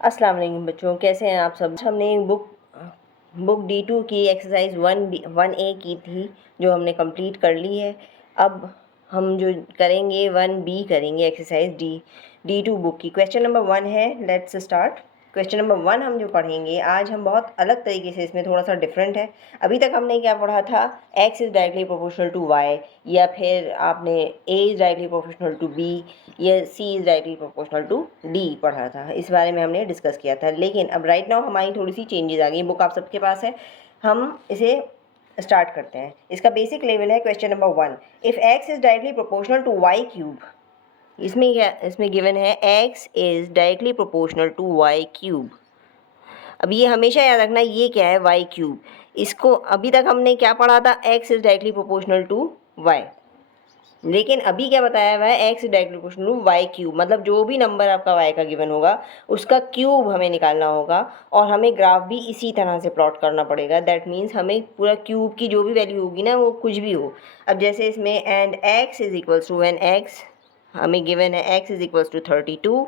अस्सलाम वालेकुम बच्चों, कैसे हैं आप सब। हमने बुक D2 की एक्सरसाइज 1A की थी, जो हमने कंप्लीट कर ली है। अब हम जो करेंगे 1B करेंगे, एक्सरसाइज D2 बुक की। क्वेश्चन नंबर 1 है, लेट्स स्टार्ट। क्वेश्चन नंबर 1 हम जो पढ़ेंगे आज, हम बहुत अलग तरीके से, इसमें थोड़ा सा डिफरेंट है। अभी तक हमने क्या पढ़ा था, x is directly proportional to y, या फिर आपने a is directly proportional to b, या c is directly proportional to d पढ़ा था। इस बारे में हमने डिस्कस किया था। लेकिन अब राइट नाउ हमारी थोड़ी सी चेंजेस आ गई। बुक आप सबके पास है, हम इसे स्टार्ट करते हैं। इसका बेसिक लेवल है question number 1, if x is directly proportional to y cube. इसमें क्या, इसमें गिवन है x is directly proportional to y cube. अब ये हमेशा याद रखना, ये क्या है, y क्यूब। इसको अभी तक हमने क्या पढ़ा था, x is directly proportional to y। लेकिन अभी क्या बताया हुआ है, x is directly proportional to y cube. मतलब जो भी नंबर आपका y का गिवन होगा उसका क्यूब हमें निकालना होगा, और हमें ग्राफ भी इसी तरह से प्लॉट करना पड़ेगा। दैट मीन्स हमें पूरा क्यूब की जो भी वैल्यू होगी ना, वो कुछ भी हो। अब जैसे इसमें and x is equals to, when x हमें गिवन है x is equals to 32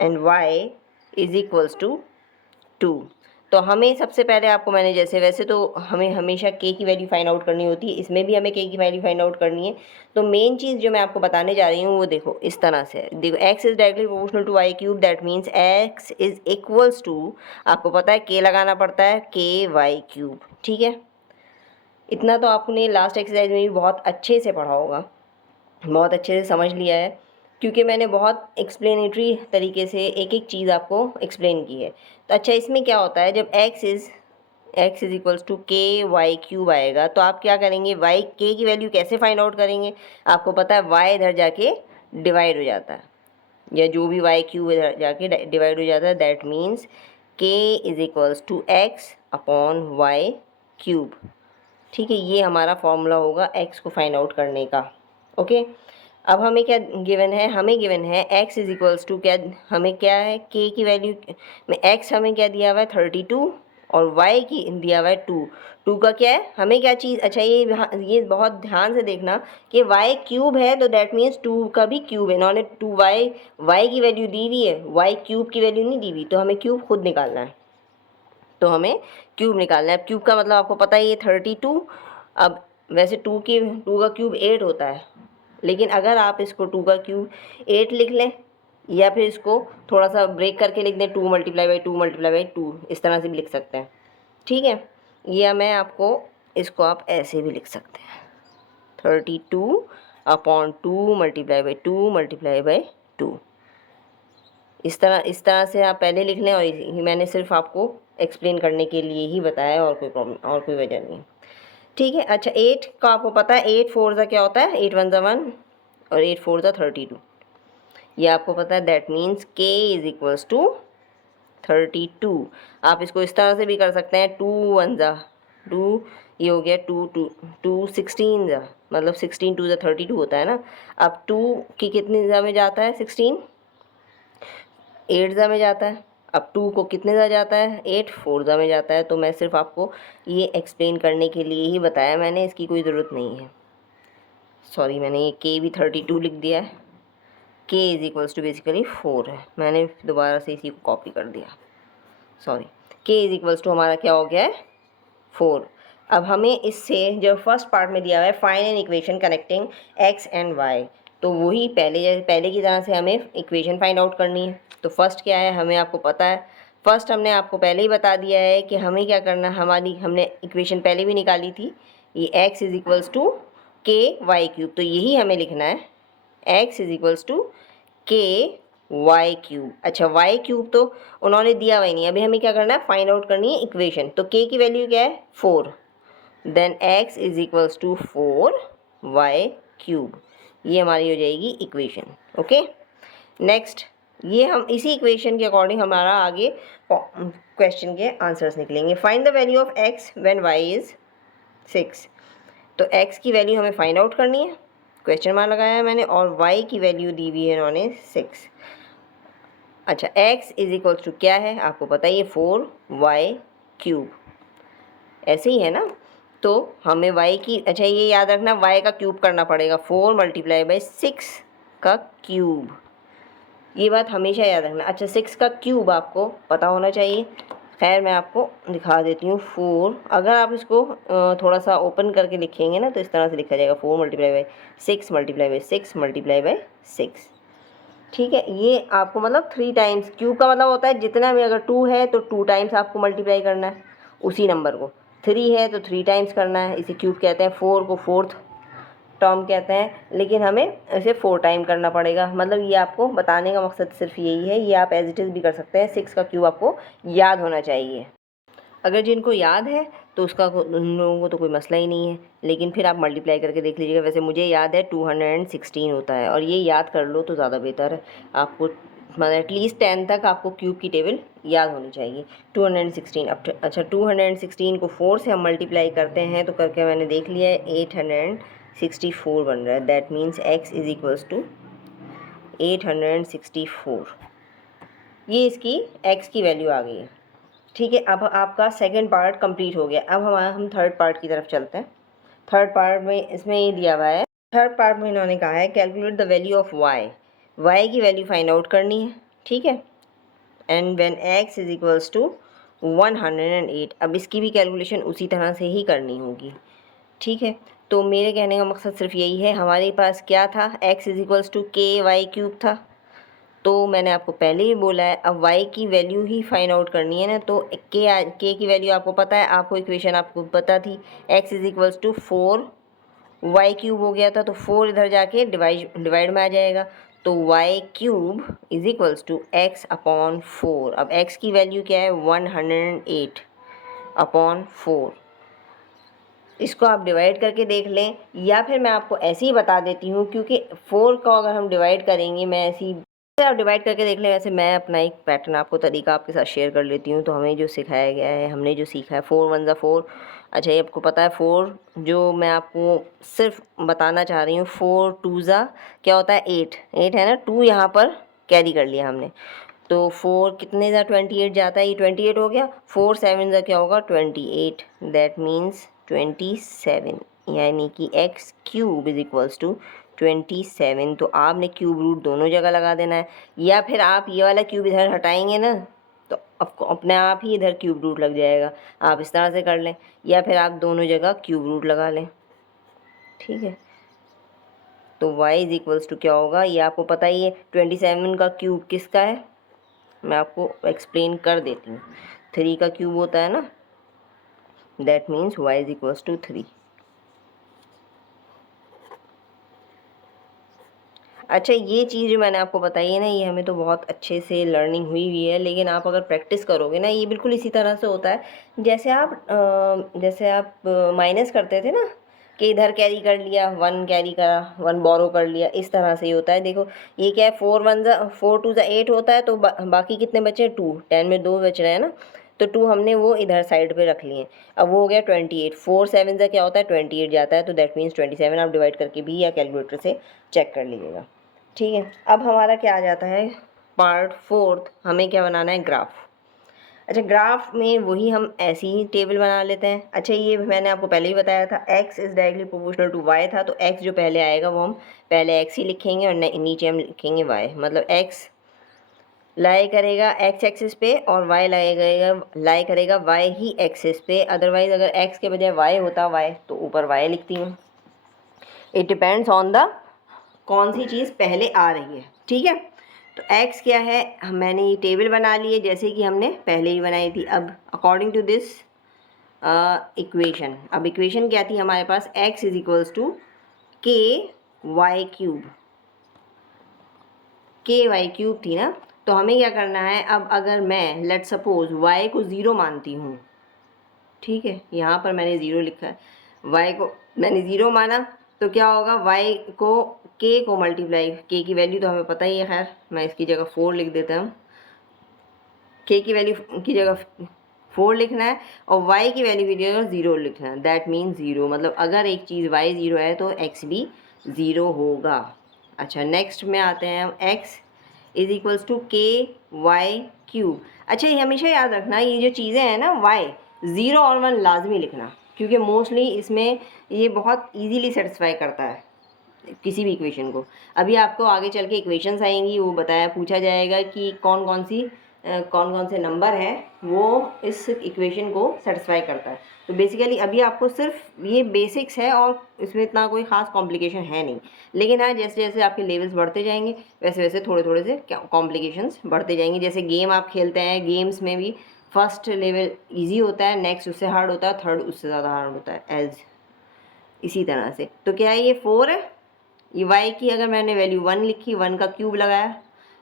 and y is equals to 2। तो हमें सबसे पहले, आपको मैंने जैसे, वैसे तो हमें हमेशा k की वैल्यू फाइंड आउट करनी होती है, इसमें भी हमें k की वैल्यू फाइंड आउट करनी है। तो मेन चीज़ जो मैं आपको बताने जा रही हूँ वो देखो इस तरह से है। देखो x is directly proportional to y cube, that means x is equals to, आपको पता है k लगाना पड़ता है, k y क्यूब। ठीक है, इतना तो आपने लास्ट एक्सरसाइज में भी बहुत अच्छे से पढ़ा होगा, बहुत अच्छे से समझ लिया है, क्योंकि मैंने बहुत एक्सप्लेनेटरी तरीके से एक एक चीज़ आपको एक्सप्लेन की है। तो अच्छा, इसमें क्या होता है, जब x इज़ इक्वल्स टू के वाई क्यूब आएगा, तो आप क्या करेंगे, y k की वैल्यू कैसे फाइंड आउट करेंगे। आपको पता है y इधर जाके डिवाइड हो जाता है, या जो भी y क्यूब इधर जाके डिवाइड हो जाता है। That means k is equals to x upon Y cube. ठीक है, ये हमारा फॉर्मूला होगा x को फाइंड आउट करने का। ओके, अब हमें क्या गिवन है, हमें गिवन है x इज़ इक्वल्स टू, क्या हमें क्या है, k की वैल्यू में x हमें क्या दिया हुआ है 32, और y की दिया हुआ है 2 का क्या है, हमें क्या चीज़, अच्छा ये बहुत ध्यान से देखना कि y क्यूब है, तो दैट मीन्स 2 का भी क्यूब है। इन्होंने 2y की वैल्यू दी हुई है, y क्यूब की वैल्यू नहीं दी हुई, तो हमें क्यूब खुद निकालना है। तो हमें क्यूब निकालना है। अब क्यूब का मतलब आपको पता है, ये 32। अब वैसे 2 का क्यूब 8 होता है, लेकिन अगर आप इसको 2 का क्यूब 8 लिख लें, या फिर इसको थोड़ा सा ब्रेक करके लिख दें, 2 मल्टीप्लाई बाई 2 मल्टीप्लाई बाई 2, इस तरह से भी लिख सकते हैं। ठीक है, या मैं आपको इसको आप ऐसे भी लिख सकते हैं, 32 upon 2 multiply by 2 multiply by 2। इस तरह से आप पहले लिख लें, और मैंने सिर्फ आपको एक्सप्लेन करने के लिए ही बताया, और कोई प्रॉब्लम और कोई वजह नहीं है। ठीक है, अच्छा 8 का आपको पता है, 8 4 ज़ा क्या होता है, 8 1 ज़ा 1, और 8 4 ज़ा 32, ये आपको पता है। That means k is equals to 32। आप इसको इस तरह से भी कर सकते हैं, 2 1 ज़ा 2, ये हो गया 2 2 2 16 ज़ा, मतलब 16 2 ज़ा 32 होता है ना। अब 2 की कितनी ज़ा में जाता है, 16 8 ज़ा में जाता है। अब 2 को कितने ज़ा जाता है, 8 4 ज़ा में जाता है। तो मैं सिर्फ आपको ये एक्सप्लेन करने के लिए ही बताया, मैंने इसकी कोई ज़रूरत नहीं है। सॉरी, मैंने ये k भी 32 लिख दिया है, k is equals to basically 4 है, मैंने दोबारा से इसी को कॉपी कर दिया, sorry. k is equals to हमारा क्या हो गया है, 4। अब हमें इससे जो फर्स्ट पार्ट में दिया हुआ है, find an equation connecting x and y, तो वही पहले की तरह से हमें इक्वेशन फाइंड आउट करनी है। तो फर्स्ट क्या है, हमें आपको पता है, फर्स्ट हमने आपको पहले ही बता दिया है कि हमें क्या करना है, हमने इक्वेशन पहले भी निकाली थी, ये x इज़ इक्वल्स टू के वाई क्यूब, तो यही हमें लिखना है, x इज़ इक्वल्स टू के वाई क्यूब। अच्छा, वाई क्यूब तो उन्होंने दिया हुआ ही नहीं, अभी हमें क्या करना है, फाइंड आउट करनी है इक्वेशन। तो k की वैल्यू क्या है, 4, then x is equals to 4 Y cube, ये हमारी हो जाएगी इक्वेशन। ओके, नेक्स्ट, ये हम इसी इक्वेशन के अकॉर्डिंग हमारा आगे क्वेश्चन के आंसर्स निकलेंगे। Find the value of x when y is 6। तो x की वैल्यू हमें फाइंड आउट करनी है, क्वेश्चन मार्क लगाया है मैंने, और y की वैल्यू दी हुई है इन्होंने 6। अच्छा, x इज़ इक्वल्स टू क्या है, आपको पता है, ये 4 वाई क्यूब, ऐसे ही है ना। तो हमें y की, अच्छा ये याद रखना, y का क्यूब करना पड़ेगा, 4 मल्टीप्लाई बाई 6 का क्यूब, ये बात हमेशा याद रखना। अच्छा 6 का क्यूब आपको पता होना चाहिए। खैर मैं आपको दिखा देती हूँ। 4, अगर आप इसको थोड़ा सा ओपन करके लिखेंगे ना तो इस तरह से लिखा जाएगा 4 multiply by 6 multiply by 6 multiply by 6। ठीक है, ये आपको मतलब 3 टाइम्स, क्यूब का मतलब होता है जितना भी, अगर 2 है तो 2 टाइम्स आपको मल्टीप्लाई करना है उसी नंबर को, 3 है तो 3 टाइम्स करना है, इसे क्यूब कहते हैं। 4 को फोर्थ टर्म कहते हैं, लेकिन हमें इसे 4 टाइम करना पड़ेगा। मतलब ये आपको बताने का मकसद सिर्फ यही है। ये आप एज इट इज़ भी कर सकते हैं। 6 का क्यूब आपको याद होना चाहिए। अगर जिनको याद है तो उसका उन लोगों को तो कोई मसला ही नहीं है, लेकिन फिर आप मल्टीप्लाई करके देख लीजिएगा। वैसे मुझे याद है 216 होता है, और ये याद कर लो तो ज़्यादा बेहतर है। आपको मतलब एटलीस्ट 10 तक आपको क्यूब की टेबल याद होनी चाहिए। 216। अब अच्छा 216 को 4 से हम मल्टीप्लाई करते हैं तो करके मैंने देख लिया है 864 बन रहा है। That means x is equals to 864। ये इसकी x की वैल्यू आ गई है। ठीक है, अब आपका सेकंड पार्ट कंप्लीट हो गया। अब हम थर्ड पार्ट की तरफ चलते हैं। थर्ड पार्ट में इसमें ये दिया हुआ है, थर्ड पार्ट में इन्होंने कहा है calculate the value of y की वैल्यू फाइंड आउट करनी है। ठीक है, and when x is equals to 108। अब इसकी भी कैलकुलेशन उसी तरह से ही करनी होगी। ठीक है, तो मेरे कहने का मकसद सिर्फ यही है। हमारे पास क्या था, x is equals to KY³ था। तो मैंने आपको पहले ही बोला है, अब y की वैल्यू ही फाइंड आउट करनी है ना, तो k की वैल्यू आपको पता है, आपको इक्वेशन आपको पता थी, x is equals to 4y³ हो गया था, तो 4 इधर जाके डिवाइड में आ जाएगा, तो y³ is equals to x upon 4। अब x की वैल्यू क्या है, 108 अपॉन 4। इसको आप डिवाइड करके देख लें, या फिर मैं आपको ऐसे ही बता देती हूँ, क्योंकि 4 को अगर हम डिवाइड करेंगे, मैं ऐसी आप डिवाइड करके देख लें। वैसे मैं अपना एक पैटर्न आपको तरीका आपके साथ शेयर कर लेती हूँ। तो हमें जो सिखाया गया है, हमने जो सीखा है 4 1 4। अच्छा ये आपको पता है 4, जो मैं आपको सिर्फ बताना चाह रही हूँ, 4 2 क्या होता है 8 है ना, 2 यहाँ पर कैरी कर लिया हमने, तो 4 कितने 28 जाता है, ये 28 हो गया। 4 7 क्या होगा 28, दैट मीन्स 27, यानी कि x³ इज इक्वल्स टू 27। तो आपने क्यूब रूट दोनों जगह लगा देना है, या फिर आप ये वाला क्यूब इधर हटाएंगे ना तो आपको अपने आप ही इधर क्यूब रूट लग जाएगा। आप इस तरह से कर लें, या फिर आप दोनों जगह क्यूब रूट लगा लें। ठीक है, तो y इज इक्वल्स टू क्या होगा, ये आपको पता ही है। 27 का क्यूब किसका है, मैं आपको एक्सप्लेन कर देती हूँ। 3 का क्यूब होता है ना, that means y is equals to 3। अच्छा ये चीज़ जो मैंने आपको बताई है ना, ये हमें तो बहुत अच्छे से लर्निंग हुई है, लेकिन आप अगर प्रैक्टिस करोगे ना, ये बिल्कुल इसी तरह से होता है जैसे आप माइनस करते थे ना, कि इधर कैरी कर लिया, 1 कैरी करा, 1 बोरो कर लिया, इस तरह से ही होता है। देखो ये क्या है, 4 2 8 होता है, तो बाकी कितने बचे 2, 10 में 2 बच रहे हैं ना, तो 2 हमने वो इधर साइड पे रख लिए। अब वो हो गया 28। 4 7 क्या होता है 28 जाता है, तो दैट मीन्स 27 आप डिवाइड करके भी या कैलकुलेटर से चेक कर लीजिएगा। ठीक है, अब हमारा क्या आ जाता है, पार्ट 4, हमें क्या बनाना है, ग्राफ। अच्छा ग्राफ में वही हम ऐसी ही टेबल बना लेते हैं। अच्छा ये मैंने आपको पहले ही बताया था, x is directly proportional to y था, तो x जो पहले आएगा वो हम पहले x ही लिखेंगे और नीचे हम लिखेंगे y। मतलब x लाई करेगा x एक्सिस पे और y लाई करेगा y ही एक्सिस पे। अदरवाइज़ अगर x के बजाय y होता y, तो ऊपर y लिखती हूँ। इट डिपेंड्स ऑन द कौन सी चीज़ पहले आ रही है। ठीक है, तो x क्या है, मैंने ये टेबल बना ली है जैसे कि हमने पहले ही बनाई थी। अब अकॉर्डिंग टू दिस इक्वेशन, अब इक्वेशन क्या थी हमारे पास, x is equals to KY³ थी ना। तो हमें क्या करना है, अब अगर मैं लेट सपोज y को 0 मानती हूँ, ठीक है, यहाँ पर मैंने 0 लिखा है, y को मैंने 0 माना, तो क्या होगा, y को k को मल्टीप्लाई, k की वैल्यू तो हमें पता ही है, खैर मैं इसकी जगह 4 लिख देता हूँ। k की वैल्यू की जगह 4 लिखना है और y की वैल्यू की जगह 0 लिखना है। दैट मीन्स 0, मतलब अगर एक चीज़ y 0 है तो x भी 0 होगा। अच्छा नेक्स्ट में आते हैं हम, x is equals to KY³। अच्छा ये हमेशा याद रखना, ये जो चीज़ें हैं ना, y 0 और 1 लाजमी लिखना, क्योंकि मोस्टली इसमें ये बहुत इजीली सेटिस्फाई करता है। किसी भी इक्वेशन को। अभी आपको आगे चल के इक्वेशंस आएंगी, वो पूछा जाएगा कि कौन कौन से नंबर हैं वो इस इक्वेशन को सेटिस्फाई करता है। तो बेसिकली अभी आपको सिर्फ ये बेसिक्स है और इसमें इतना कोई ख़ास कॉम्प्लिकेशन है नहीं, लेकिन हाँ जैसे जैसे आपके लेवल्स बढ़ते जाएंगे वैसे वैसे थोड़े थोड़े से कॉम्प्लिकेशंस बढ़ते जाएंगे। जैसे गेम आप खेलते हैं, गेम्स में भी फर्स्ट लेवल ईजी होता है, नेक्स्ट उससे हार्ड होता है, थर्ड उससे ज़्यादा हार्ड होता है, एज इसी तरह से। तो क्या है, ये 4 है। ये y की अगर मैंने वैल्यू 1 लिखी, 1 का क्यूब लगाया,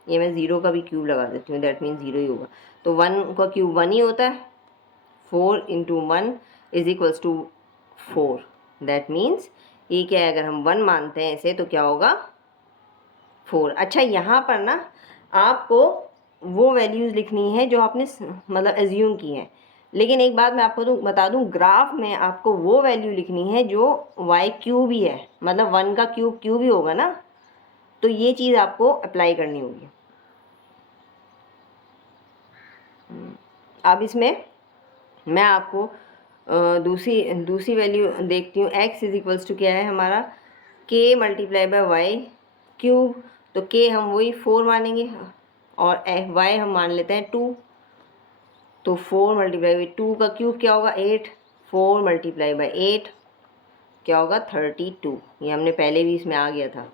ये मैं 0 का भी क्यूब लगा देती हूँ, दैट मीन्स 0 ही होगा। तो 1 का क्यूब 1 ही होता है, 4 into 1 is equals to 4, that means ये क्या है, अगर हम 1 मानते हैं इसे तो क्या होगा 4। अच्छा, यहाँ पर ना आपको वो वैल्यूज़ लिखनी है जो आपने मतलब एज्यूम की हैं, लेकिन एक बात मैं आपको तो बता दूं, ग्राफ में आपको वो वैल्यू लिखनी है जो y क्यूब ही है, मतलब 1 का क्यूब क्यूब ही होगा ना, तो ये चीज़ आपको अप्लाई करनी होगी। अब इसमें मैं आपको दूसरी वैल्यू देखती हूँ। x इज इक्वल्स टू क्या है हमारा, k multiply by y cube. तो k हम वही 4 मानेंगे और y हम मान लेते हैं 2। तो 4 मल्टीप्लाई बाई 2 का क्यूब क्या होगा 8, 4 मल्टीप्लाई बाई 8 क्या होगा 32। ये हमने पहले भी इसमें आ गया था,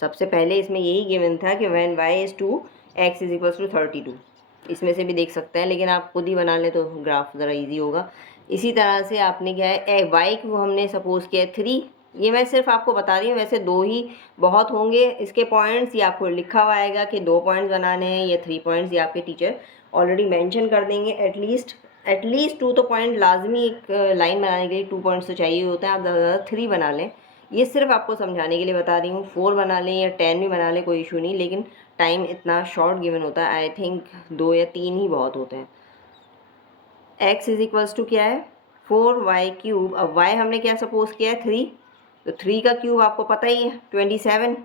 सबसे पहले इसमें यही गिवन था कि when y is 2 x is equals to 32। इसमें से भी देख सकते हैं, लेकिन आप खुद ही बना लें तो ग्राफ ज़रा इजी होगा। इसी तरह से आपने क्या है, y को हमने सपोज किया है 3। ये मैं सिर्फ आपको बता रही हूँ, वैसे 2 ही बहुत होंगे इसके पॉइंट्स, ये आपको लिखा हुआ आएगा कि 2 पॉइंट्स बनाने हैं या 3 पॉइंट्स, ये आपके टीचर ऑलरेडी मेंशन कर देंगे। एटलीस्ट 2 तो पॉइंट लाजमी, एक लाइन बनाने के लिए 2 पॉइंट्स तो चाहिए होता है। आप ज़्यादा ज़्यादा 3 बना लें, ये सिर्फ आपको समझाने के लिए बता रही हूँ। 4 बना लें या 10 भी बना लें, कोई इशू नहीं, लेकिन टाइम इतना शॉर्ट गिवन होता है, आई थिंक 2 या 3 ही बहुत होते हैं। x इज इक्वल्स टू क्या है 4y क्यूब। अब y हमने क्या सपोज किया है 3, तो 3 का क्यूब आपको पता ही है 27,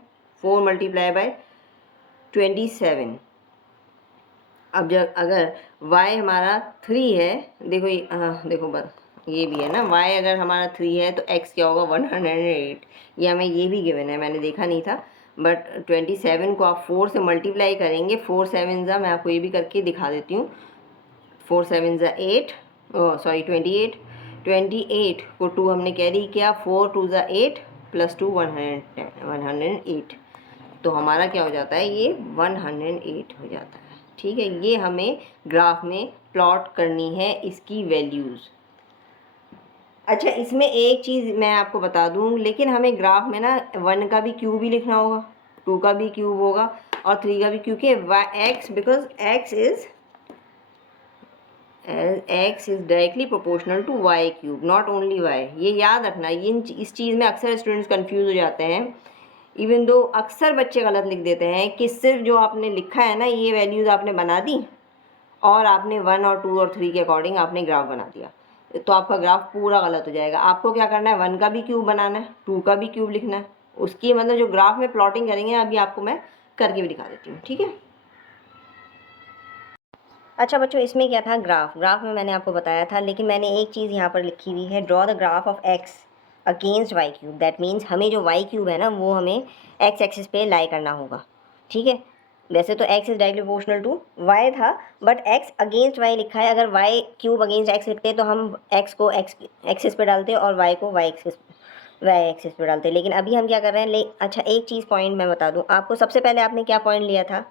4 मल्टीप्लाई बाय 27। अब जब अगर y हमारा 3 है, देखो बस ये भी है ना, y अगर हमारा 3 है तो x क्या होगा 108। ये हमें ये भी गिवन है, मैंने देखा नहीं था, बट 27 को आप 4 से मल्टीप्लाई करेंगे, 4 7 ज़ा, मैं आपको ये भी करके दिखा देती हूँ, 4 7 ज़ा 8, सॉरी 28, 28 को 2 हमने कैरी किया, 4 2 ज़ा 8 प्लस 2 108, तो हमारा क्या हो जाता है, ये 108 हो जाता है। ठीक है, ये हमें ग्राफ में प्लॉट करनी है इसकी वैल्यूज़। अच्छा, इसमें एक चीज़ मैं आपको बता दूं, लेकिन हमें ग्राफ में ना 1 का भी क्यूब ही लिखना होगा, 2 का भी क्यूब होगा और 3 का भी, क्योंकि x because x is directly proportional to y cube, not only y। ये याद रखना, इस चीज़ में अक्सर स्टूडेंट्स कंफ्यूज हो जाते हैं। इवन दो अक्सर बच्चे गलत लिख देते हैं कि सिर्फ जो आपने लिखा है ना, ये वैल्यूज़ आपने बना दी और आपने 1 और 2 और 3 के अकॉर्डिंग आपने ग्राफ बना दिया, तो आपका ग्राफ पूरा गलत हो जाएगा। आपको क्या करना है, 1 का भी क्यूब बनाना है, 2 का भी क्यूब लिखना है, उसकी मतलब जो ग्राफ में प्लॉटिंग करेंगे अभी आपको मैं करके भी दिखा देती हूँ। ठीक है। अच्छा बच्चों, इसमें क्या था, ग्राफ में मैंने आपको बताया था, लेकिन मैंने एक चीज़ यहाँ पर लिखी हुई है, draw the graph of x against y cube. That means हमें जो y क्यूब है ना, वो हमें x एक्सिस पे लाई करना होगा। ठीक है, वैसे तो x is directly proportional to y था, बट x अगेंस्ट y लिखा है। अगर y क्यूब अगेंस्ट x लिखते तो हम x को x एक्सिस पे डालते और y को y एक्सिस पे डालते, लेकिन अभी हम क्या कर रहे हैं। अच्छा, एक चीज़ पॉइंट मैं बता दूँ आपको, सबसे पहले आपने क्या पॉइंट लिया था,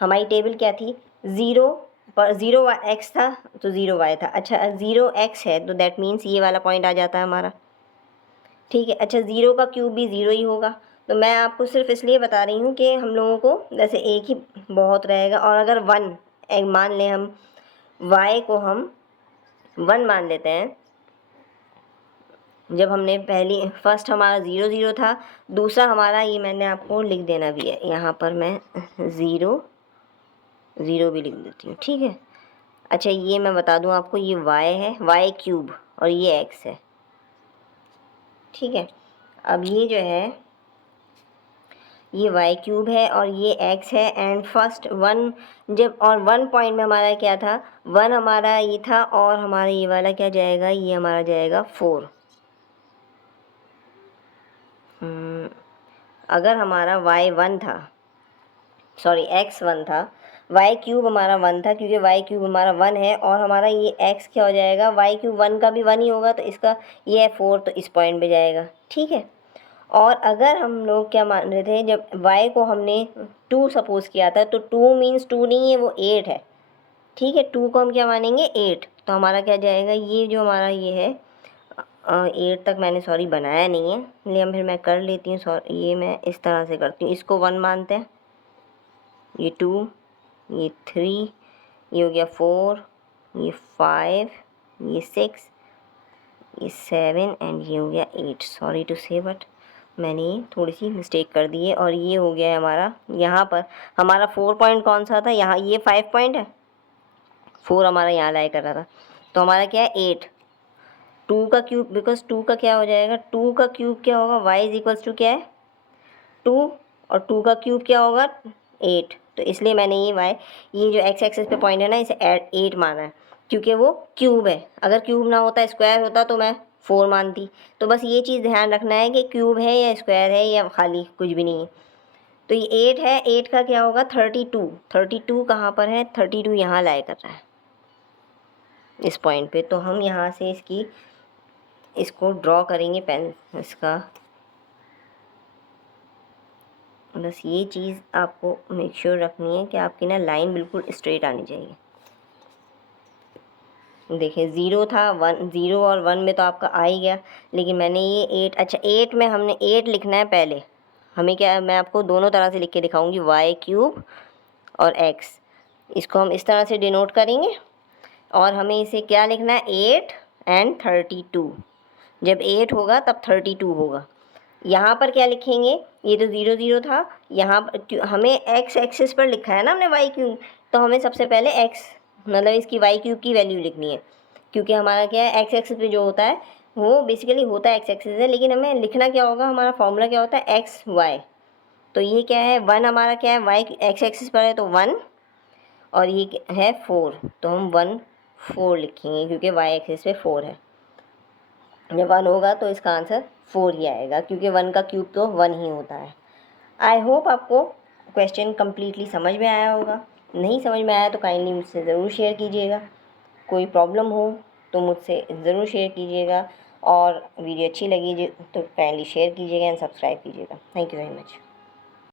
हमारी टेबल क्या थी, 0 पर 0 x था तो 0 y था। अच्छा, 0 x है तो दैट मीन्स ये वाला पॉइंट आ जाता है हमारा। ठीक है। अच्छा, 0 का क्यूब भी 0 ही होगा, तो मैं आपको सिर्फ इसलिए बता रही हूँ कि हम लोगों को जैसे एक ही बहुत रहेगा। और अगर 1 एक मान लें, हम y को हम 1 मान लेते हैं, जब हमने फर्स्ट हमारा 0 0 था, दूसरा हमारा, ये मैंने आपको लिख देना भी है यहाँ पर, मैं 0 0 भी लिख देती हूँ। ठीक है। अच्छा, ये मैं बता दूं आपको, ये y है, y क्यूब, और ये x है। ठीक है। अब ये जो है, ये y क्यूब है और ये x है, एंड फर्स्ट 1 जब, और 1 पॉइंट में हमारा क्या था, 1 हमारा ये था, और हमारा ये वाला क्या जाएगा, ये हमारा जाएगा 4। अगर हमारा y1 था, सॉरी x1 था, y क्यूब हमारा 1 था, क्योंकि y क्यूब हमारा 1 है, और हमारा ये x क्या हो जाएगा, y क्यूब 1 का भी 1 ही होगा, तो इसका ये है 4, तो इस पॉइंट पे जाएगा, ठीक है। और अगर हम लोग क्या मान रहे थे, जब y को हमने 2 सपोज किया था, तो 2 मीन्स 2 नहीं है, वो 8 है, ठीक है। 2 को हम क्या मानेंगे, 8, तो हमारा क्या जाएगा, ये जो हमारा ये है 8 तक मैंने सॉरी बनाया नहीं है, इसलिए फिर मैं कर लेती हूँ, सॉरी ये मैं इस तरह से करती हूँ, इसको 1 मानते हैं, ये 2, ये 3, ये हो गया 4, ये 5, ये 6, ये 7 एंड ये हो गया 8। सॉरी टू से बट मैंने ये थोड़ी सी मिस्टेक कर दी है। और ये हो गया है हमारा, यहाँ पर हमारा 4 पॉइंट कौन सा था, यहाँ ये 5 पॉइंट है, 4 हमारा यहाँ लाया कर रहा था, तो हमारा क्या है 8। 2 का क्यूब, बिकॉज 2 का क्या हो जाएगा, 2 का क्यूब क्या होगा, y इज इक्वल्स टू क्या है 2, और 2 का क्यूब क्या होगा 8, तो इसलिए मैंने ये जो x एक्सिस पे पॉइंट है ना, इसे 8 माना है, क्योंकि वो क्यूब है। अगर क्यूब ना होता, स्क्वायर होता, तो मैं 4 मानती। तो बस ये चीज़ ध्यान रखना है कि क्यूब है या स्क्वायर है या खाली कुछ भी नहीं है। तो ये 8 है, 8 का क्या होगा 32, 32 कहाँ पर है, 32 यहाँ लाया कर रहा है इस पॉइंट पे, तो हम यहाँ से इसको ड्रॉ करेंगे पेन इसका। बस ये चीज़ आपको मेक श्योर रखनी है कि आपकी ना लाइन बिल्कुल स्ट्रेट आनी चाहिए। देखिए 0 था, 1, 0 और 1 में तो आपका आ ही गया, लेकिन मैंने ये 8, अच्छा 8 में हमने 8 लिखना है पहले, हमें क्या, मैं आपको दोनों तरह से लिख के दिखाऊंगी, y क्यूब और x, इसको हम इस तरह से डिनोट करेंगे, और हमें इसे क्या लिखना है 8 एंड 32, जब 8 होगा तब 32 होगा। यहाँ पर क्या लिखेंगे, ये तो 0 0 था, यहाँ पर हमें x एक्सिस पर लिखा है ना हमने y क्यूब, तो हमें सबसे पहले x मतलब इसकी y क्यूब की वैल्यू लिखनी है, क्योंकि हमारा क्या है x एक्सिस पे जो होता है वो बेसिकली होता है x एक्सिस है, लेकिन हमें लिखना क्या होगा, हमारा फॉर्मूला क्या होता है x y, तो ये क्या है 1 हमारा क्या है y x एक्सिस पर है तो 1, और ये है 4, तो हम 1 4 लिखेंगे, क्योंकि y एक्सिस पे 4 है। जब 1 होगा तो इसका आंसर 4 ही आएगा, क्योंकि 1 का क्यूब तो 1 ही होता है। आई होप आपको क्वेश्चन कम्प्लीटली समझ में आया होगा। नहीं समझ में आया तो काइंडली मुझसे ज़रूर शेयर कीजिएगा, कोई प्रॉब्लम हो तो मुझसे ज़रूर शेयर कीजिएगा, और वीडियो अच्छी लगी तो काइंडली शेयर कीजिएगा एंड सब्सक्राइब कीजिएगा। Thank you very much.